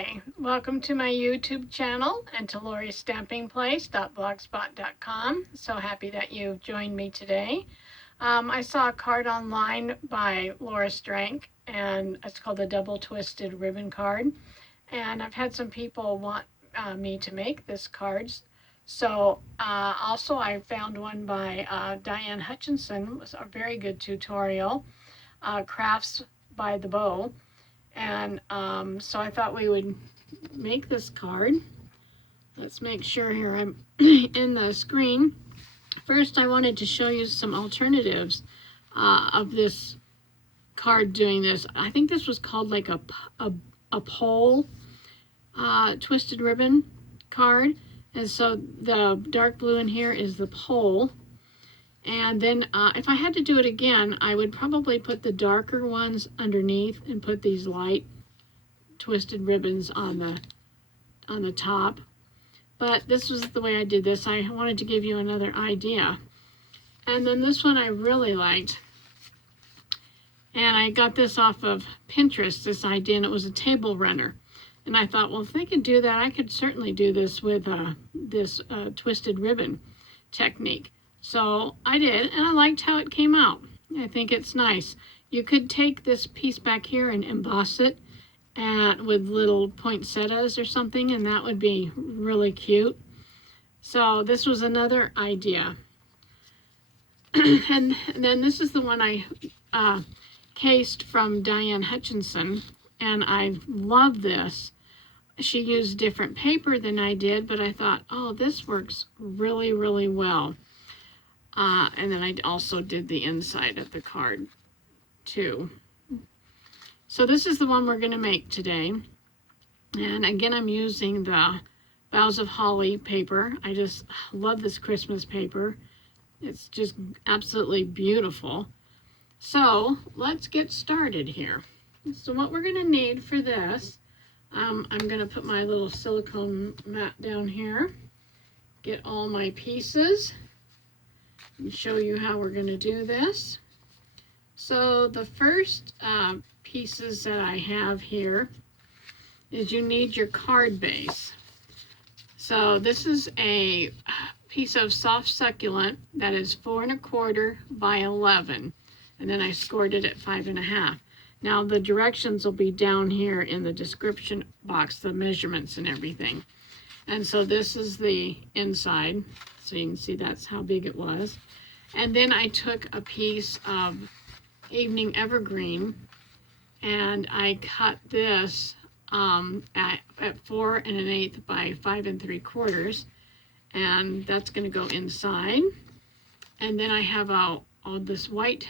Hi, welcome to my YouTube channel and to LoriStampingPlace.blogspot.com. So happy that you've joined me today. I saw a card online by Laura Strank, and it's called the Double Twisted Ribbon Card. And I've had some people want me to make this cards. So also I found one by Diane Hutchinson. It was a very good tutorial, Crafts by the Bow. And so I thought we would make this card. Let's make sure here I'm in the screen. First, I wanted to show you some alternatives of this card doing this. I think this was called like a pole twisted ribbon card. And so the dark blue in here is the pole. And then if I had to do it again, I would probably put the darker ones underneath and put these light twisted ribbons on the top. But this was the way I did this. I wanted to give you another idea. And then this one I really liked. And I got this off of Pinterest, this idea, and it was a table runner. And I thought, well, if they could do that, I could certainly do this with this twisted ribbon technique. So I did, and I liked how it came out. I think it's nice. You could take this piece back here and emboss it with little poinsettias or something, and that would be really cute. So this was another idea. and then this is the one I cased from Diane Hutchinson, and I love this. She used different paper than I did, but I thought, oh, this works really, really well. And then I also did the inside of the card too. So this is the one we're going to make today. And again, I'm using the Boughs of Holly paper. I just love this Christmas paper. It's just absolutely beautiful. So let's get started here. So what we're going to need for this, I'm going to put my little silicone mat down here, get all my pieces, and show you how we're going to do this. So the first pieces that I have here is you need your card base. So this is a piece of soft succulent that is 4 1/4 by 11, and then I scored it at 5 1/2. Now the directions will be down here in the description box, the measurements and everything. And so this is the inside, so you can see that's how big it was. And then I took a piece of Evening Evergreen, and I cut this at 4 1/8 by 5 3/4, and that's going to go inside. And then I have this white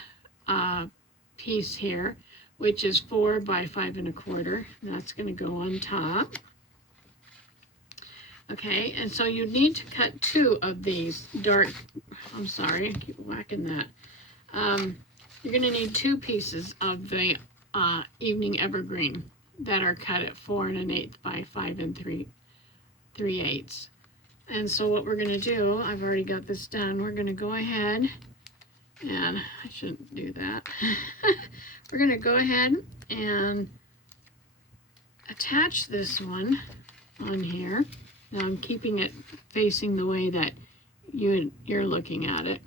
piece here, which is 4 by 5 1/4. That's going to go on top. Okay, and so you need to cut 2 of these dark, I'm sorry, I keep whacking that. You're going to need 2 pieces of the Evening Evergreen that are cut at 4 1/8 by 5 3/8. And so what we're going to do, I've already got this done, we're going to go ahead, and I shouldn't do that. We're going to go ahead and attach this one on here. Now I'm keeping it facing the way that you're looking at it.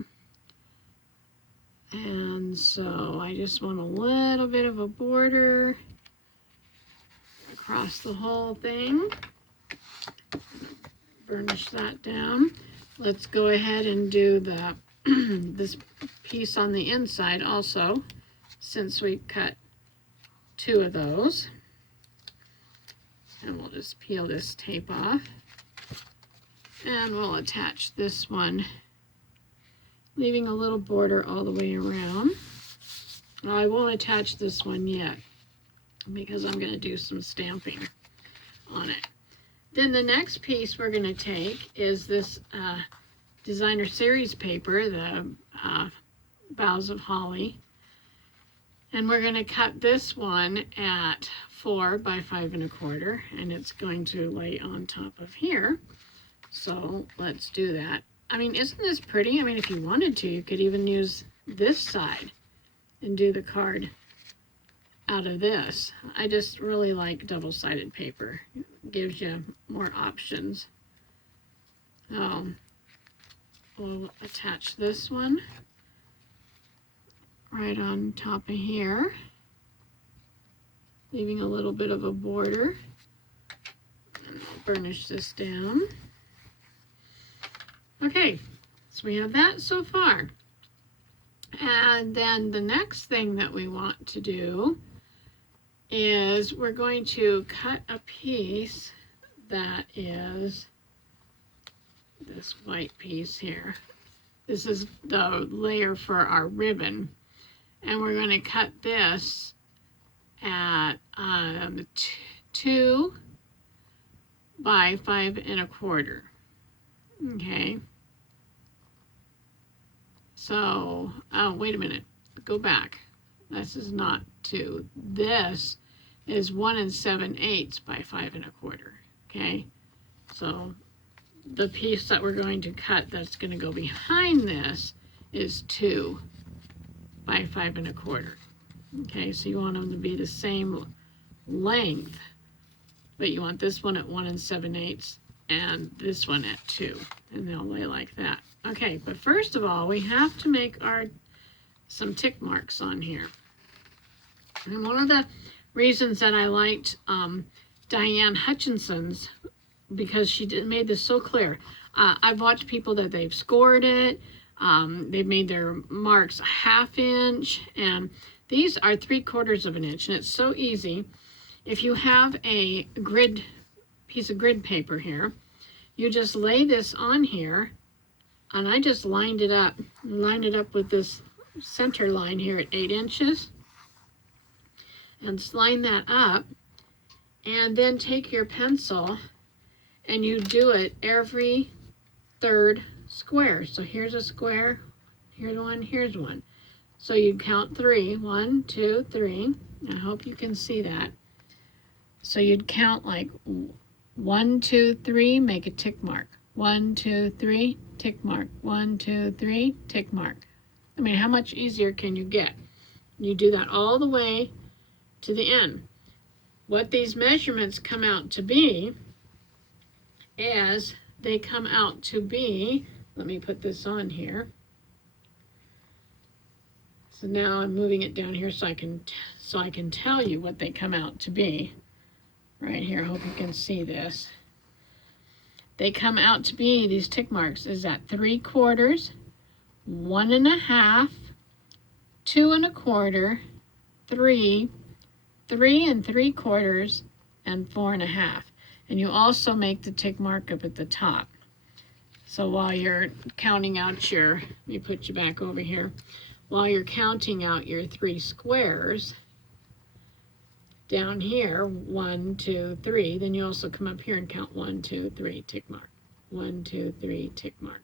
And so I just want a little bit of a border across the whole thing. Burnish that down. Let's go ahead and do the this piece on the inside also, since we cut 2 of those. And we'll just peel this tape off. And we'll attach this one, leaving a little border all the way around. I won't attach this one yet because I'm going to do some stamping on it. Then the next piece we're going to take is this Designer Series paper, the Boughs of Holly. And we're going to cut this one at 4 by 5 1/4, and it's going to lay on top of here. So let's do that. I mean, isn't this pretty? I mean, if you wanted to, you could even use this side and do the card out of this. I just really like double-sided paper. It gives you more options. We'll attach this one right on top of here, leaving a little bit of a border. And I'll burnish this down. Okay, so we have that so far. And then the next thing that we want to do is we're going to cut a piece that is this white piece here. This is the layer for our ribbon. And we're going to cut this at 2 by 5 1/4. Okay. So, oh, wait a minute. Go back. This is not 2. This is 1 7/8 by 5 1/4. Okay. So the piece that we're going to cut that's going to go behind this is 2 by 5 1/4. Okay, so you want them to be the same length, but you want this one at 1 7/8 and this one at 2, and they'll lay like that. Okay, but first of all, we have to make some tick marks on here. And one of the reasons that I liked Diane Hutchinson's, because she made this so clear. I've watched people that they've scored it. They've made their marks a 1/2 inch, and these are 3/4 of an inch, and it's so easy. If you have a piece of grid paper here, you just lay this on here, and I just lined it up with this center line here at 8 inches, and line that up, and then take your pencil and you do it every 3rd square. So here's a square, here's one, here's one. So you count 3, 1, 2, 3. I hope you can see that. So you'd count like 1, 2, 3, make a tick mark. 1, 2, 3, tick mark. 1, 2, 3, tick mark. I mean, how much easier can you get? You do that all the way to the end. What these measurements come out to be is they come out to be, let me put this on here. So now I'm moving it down here so I can tell you what they come out to be. Right here, I hope you can see this. They come out to be, these tick marks, is at 3/4, 1 1/2, 2 1/4, 3, 3 3/4, and 4 1/2. And you also make the tick mark up at the top. So while you're counting out let me put you back over here. While you're counting out your 3 squares, down here, 1, 2, 3, then you also come up here and count 1, 2, 3, tick mark. 1, 2, 3, tick mark.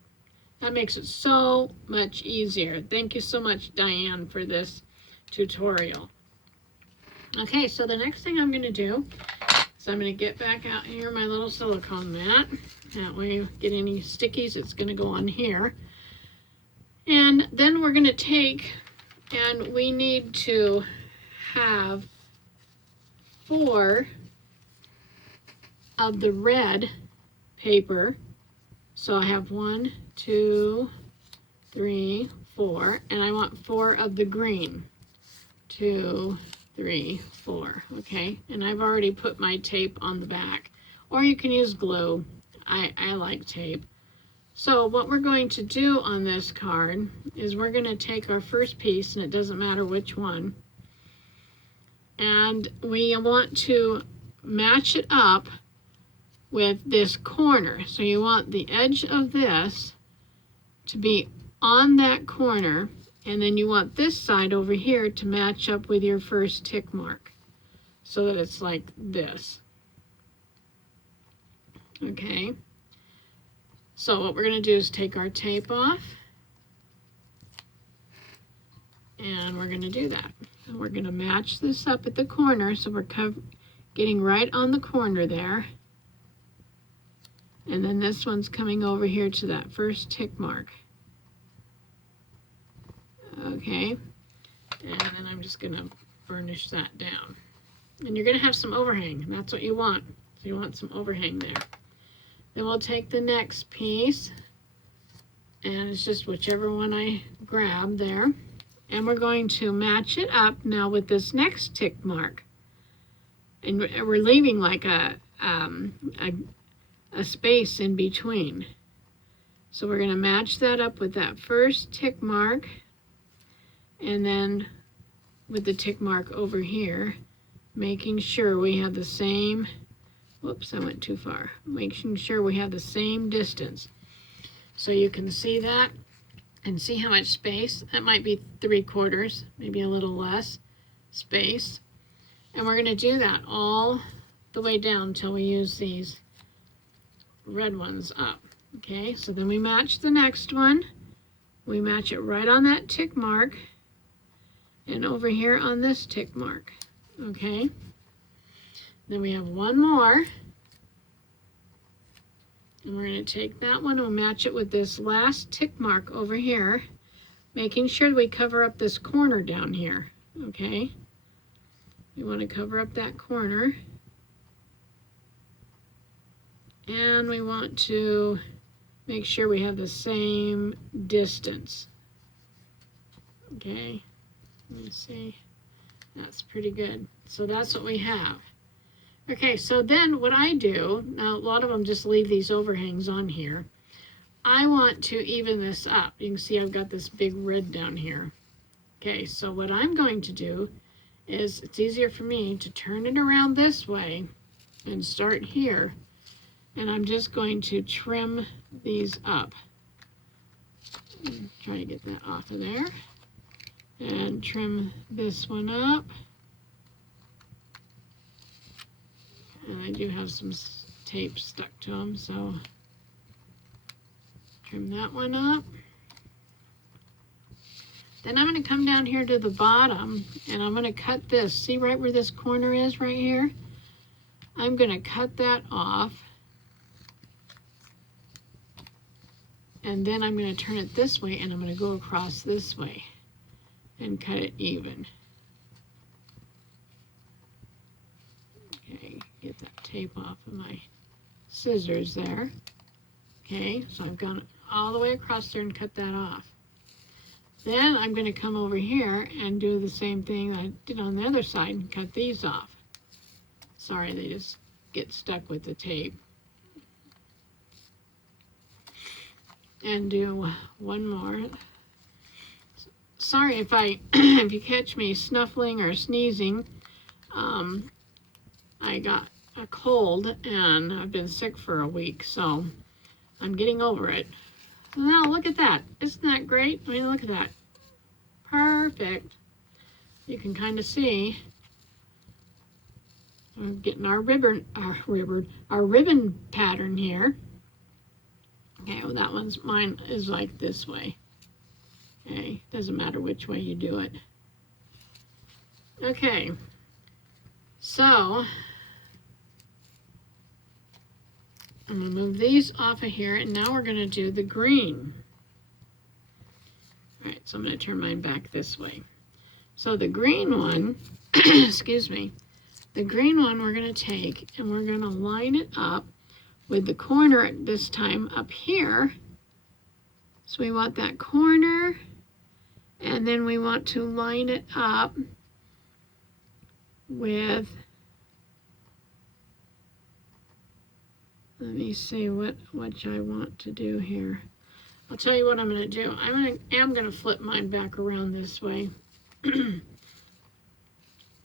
That makes it so much easier. Thank you so much, Diane, for this tutorial. Okay, so the next thing I'm going to do is I'm going to get back out here my little silicone mat. That way you get any stickies, it's going to go on here. And then we're going to take, and we need to have 4 of the red paper. So I have 1, 2, 3, 4, and I want 4 of the green. 2, 3, 4, okay? And I've already put my tape on the back, or you can use glue. I like tape. So what we're going to do on this card is we're going to take our first piece, and it doesn't matter which one, and we want to match it up with this corner. So you want the edge of this to be on that corner, and then you want this side over here to match up with your first tick mark so that it's like this. Okay, so what we're going to do is take our tape off, and we're going to do that. And we're going to match this up at the corner, so we're getting right on the corner there. And then this one's coming over here to that first tick mark. Okay, and then I'm just going to burnish that down. And you're going to have some overhang, and that's what you want. So you want some overhang there. Then we'll take the next piece, and it's just whichever one I grab there. And we're going to match it up now with this next tick mark. And we're leaving like a space in between. So we're going to match that up with that first tick mark, and then with the tick mark over here, making sure we have the same, whoops, I went too far, making sure we have the same distance. So you can see that and see how much space, that might be 3/4, maybe a little less space. And we're going to do that all the way down until we use these red ones up. Okay, so then we match the next one. We match it right on that tick mark and over here on this tick mark. Okay, then we have one more, and we're going to take that one and we'll match it with this last tick mark over here, making sure we cover up this corner down here. Okay, you want to cover up that corner, and we want to make sure we have the same distance. Okay, let me see. That's pretty good. So that's what we have. Okay, so then what I do, now a lot of them just leave these overhangs on here. I want to even this up. You can see I've got this big red down here. Okay, so what I'm going to do is, it's easier for me to turn it around this way and start here. And I'm just going to trim these up. Try to get that off of there. And trim this one up. And I do have some tape stuck to them, so trim that one up. Then I'm going to come down here to the bottom, and I'm going to cut this. See right where this corner is right here? I'm going to cut that off. And then I'm going to turn it this way, and I'm going to go across this way and cut it even. Okay, get that tape off of my scissors there. Okay, so I've gone all the way across there and cut that off. Then I'm going to come over here and do the same thing I did on the other side and cut these off. Sorry, they just get stuck with the tape. And do one more. Sorry if if you catch me snuffling or sneezing. I got a cold and I've been sick for a week, so I'm getting over it. So now look at that. Isn't that great? I mean, look at that. Perfect. You can kind of see we're getting our ribbon pattern here. Okay, well that one's, mine is like this way. Okay, doesn't matter which way you do it. Okay, so I'm going to move these off of here, and now we're going to do the green. All right, so I'm going to turn mine back this way. So the green one, excuse me, the green one we're going to take and we're going to line it up with the corner this time up here. So we want that corner, and then we want to line it up with, let me see what I want to do here. I'll tell you what I'm going to do. I'm going to flip mine back around this way.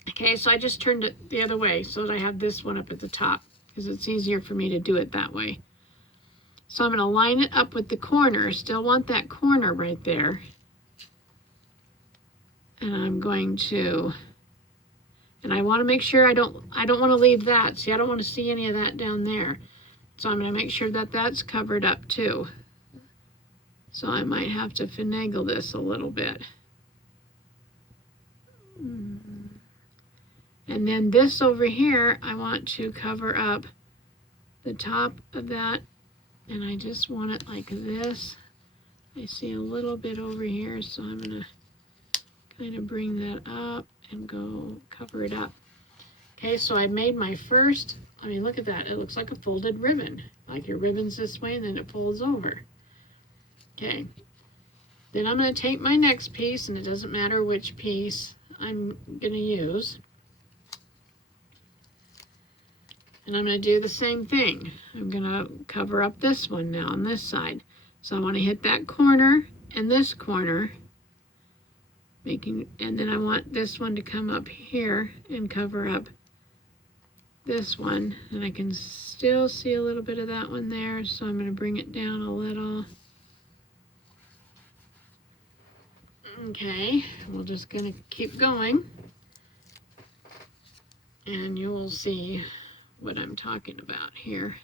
Okay, so I just turned it the other way so that I have this one up at the top, because it's easier for me to do it that way. So I'm going to line it up with the corner. Still want that corner right there. And I'm going to, and I want to make sure I don't want to leave that. See, I don't want to see any of that down there. So I'm going to make sure that that's covered up too. So I might have to finagle this a little bit. And then this over here, I want to cover up the top of that, and I just want it like this. I see a little bit over here, so I'm going to kind of bring that up and go cover it up. Okay, so I made my first, I mean, look at that. It looks like a folded ribbon. Like your ribbon's this way and then it folds over. Okay, then I'm going to take my next piece, and it doesn't matter which piece I'm going to use. And I'm going to do the same thing. I'm going to cover up this one now on this side. So I want to hit that corner and this corner, and then I want this one to come up here and cover up this one. And I can still see a little bit of that one there, so I'm going to bring it down a little. Okay, we're just going to keep going, and you will see what I'm talking about here.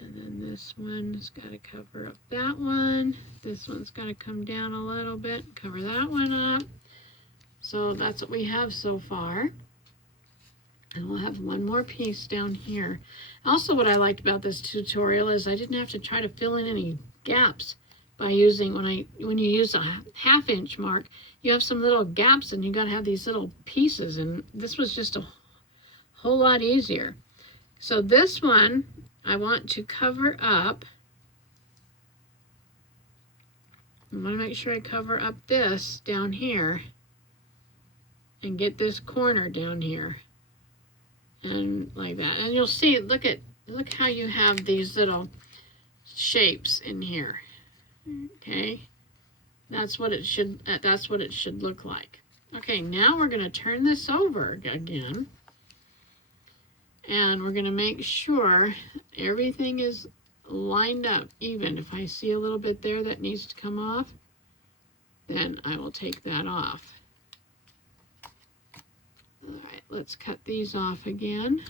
And then this one's got to cover up that one. This one's got to come down a little bit, cover that one up. So that's what we have so far. And we'll have one more piece down here. Also, what I liked about this tutorial is I didn't have to try to fill in any gaps by using, when you use a 1/2 inch mark, you have some little gaps and you got to have these little pieces, and this was just a whole lot easier. So this one I want to cover up. I want to make sure I cover up this down here and get this corner down here and like that. And you'll see, look how you have these little shapes in here. Okay, that's what it should look like. Okay, now we're going to turn this over again. And we're going to make sure everything is lined up even. If I see a little bit there that needs to come off, then I will take that off. All right, let's cut these off again.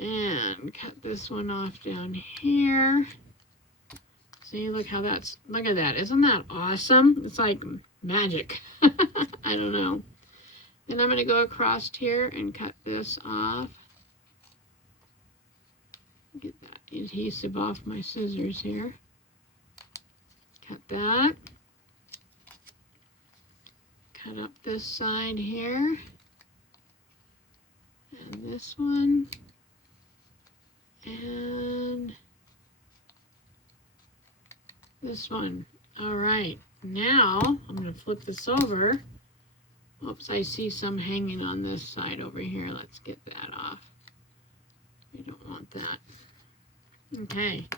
And cut this one off down here. See, look at that. Isn't that awesome? It's like magic. I don't know. Then I'm going to go across here and cut this off. Get that adhesive off my scissors here. Cut that. Cut up this side here. And this one. And this one. All right, now I'm going to flip this over. Oops, I see some hanging on this side over here. Let's get that off. We don't want that. Okay,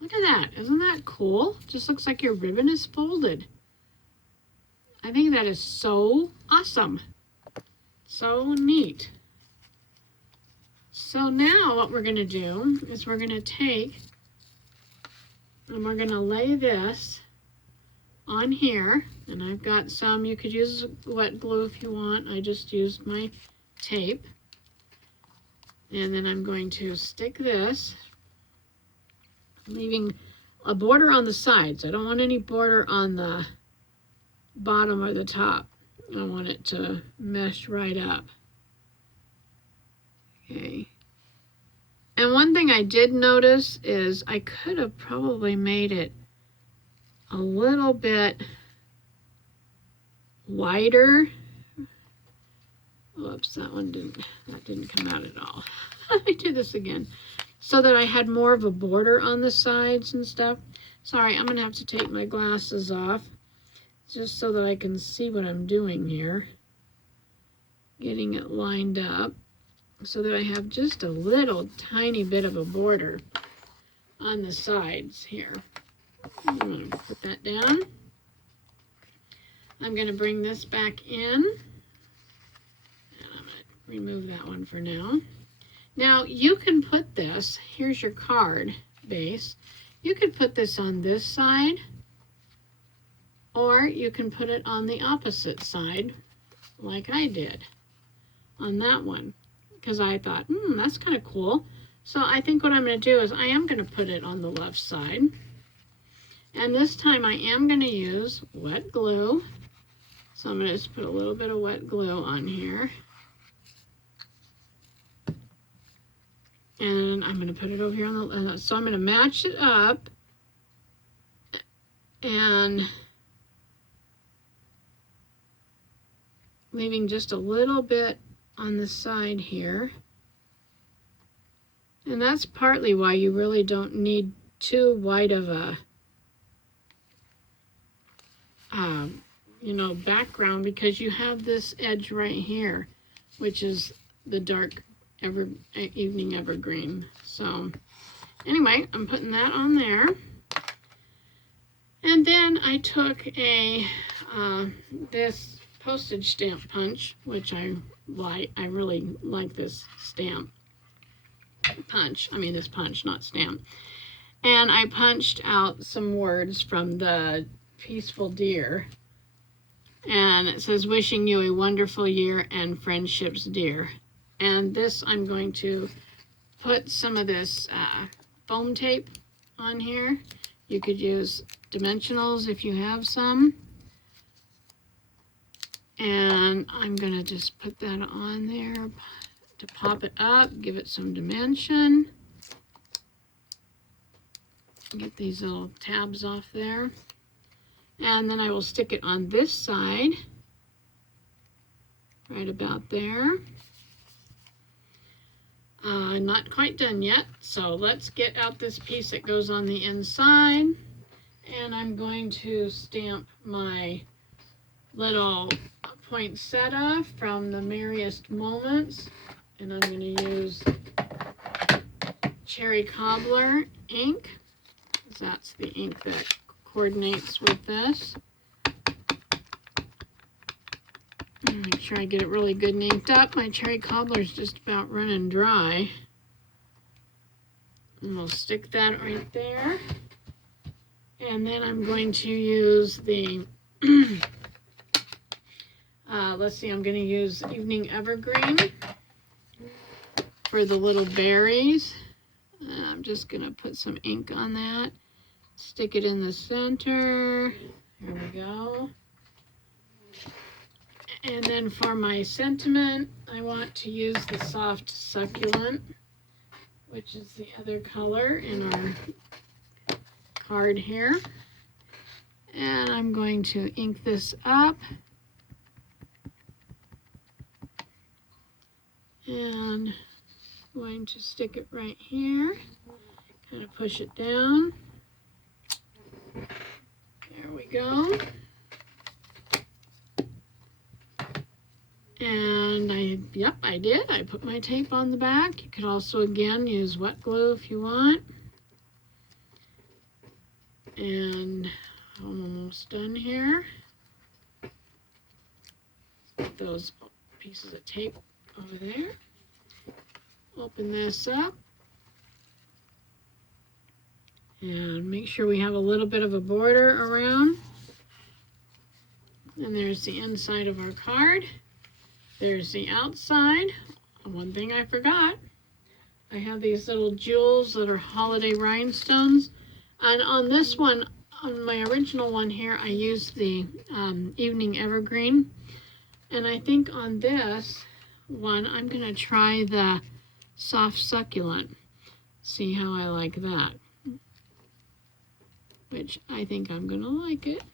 look at that. Isn't that cool? Just looks like your ribbon is folded. I think that is so awesome. So neat. So now what we're going to do is we're going to take and we're going to lay this on here, and I've got some, you could use wet glue if you want. I just used my tape. And then I'm going to stick this, leaving a border on the sides. I don't want any border on the bottom or the top. I want it to mesh right up. Okay. And one thing I did notice is I could have probably made it a little bit wider. Whoops, that didn't come out at all. Let me do this again. So that I had more of a border on the sides and stuff. Sorry, I'm gonna have to take my glasses off just so that I can see what I'm doing here. Getting it lined up so that I have just a little tiny bit of a border on the sides here. I'm going to put that down. I'm going to bring this back in. And I'm going to remove that one for now. Now you can put this, here's your card base. You could put this on this side, or you can put it on the opposite side like I did on that one. Because I thought, that's kind of cool. So I think what I'm going to do is I am going to put it on the left side. And this time I am going to use wet glue. So I'm going to just put a little bit of wet glue on here. And I'm going to put it over here on the, so I'm going to match it up and leaving just a little bit on the side here. And that's partly why you really don't need too wide of a, you know, background, because you have this edge right here, which is the dark evening evergreen. So anyway, I'm putting that on there. And then I took a this postage stamp punch, which I like. I really like this stamp punch. I mean this punch, not stamp. And I punched out some words from the Peaceful Deer. And it says, wishing you a wonderful year and friendships dear. And this, I'm going to put some of this foam tape on here. You could use dimensionals if you have some. And I'm going to just put that on there to pop it up, give it some dimension. Get these little tabs off there. And then I will stick it on this side, right about there. Not quite done yet, so let's get out this piece that goes on the inside. And I'm going to stamp my little poinsettia from the Merriest Moments. And I'm going to use Cherry Cobbler ink, because that's the ink that coordinates with this. Make sure I get it really good and inked up. My Cherry Cobbler is just about running dry. And we'll stick that right there. And then I'm going to use the, let's see, I'm going to use Evening Evergreen for the little berries. I'm just going to put some ink on that. Stick it in the center. There we go. And then for my sentiment, I want to use the Soft Succulent, which is the other color in our card here. And I'm going to ink this up. And I'm going to stick it right here. Kind of push it down. There we go. And I did. I put my tape on the back. You could also, again, use wet glue if you want. And I'm almost done here. Put those pieces of tape over there. Open this up. And make sure we have a little bit of a border around. And there's the inside of our card. There's the outside. One thing I forgot. I have these little jewels that are holiday rhinestones. And on this one, on my original one here, I used the Evening Evergreen. And I think on this one, I'm going to try the Soft Succulent. See how I like that. Which I think I'm going to like it.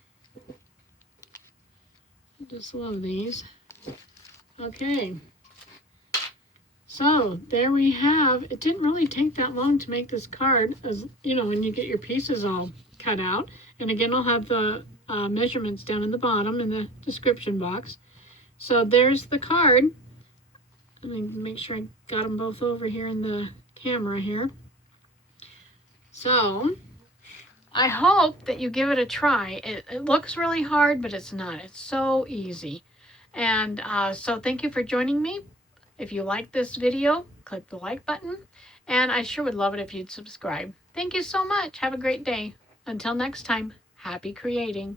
I just love these. Okay. So there we have, it didn't really take that long to make this card, as you know, when you get your pieces all cut out. And again, I'll have the measurements down in the bottom in the description box. So there's the card. Let me make sure I got them both over here in the camera here. So I hope that you give it a try. It looks really hard, but it's not. It's so easy. And so thank you for joining me. If you like this video, click the like button. And I sure would love it if you'd subscribe. Thank you so much. Have a great day. Until next time, happy creating.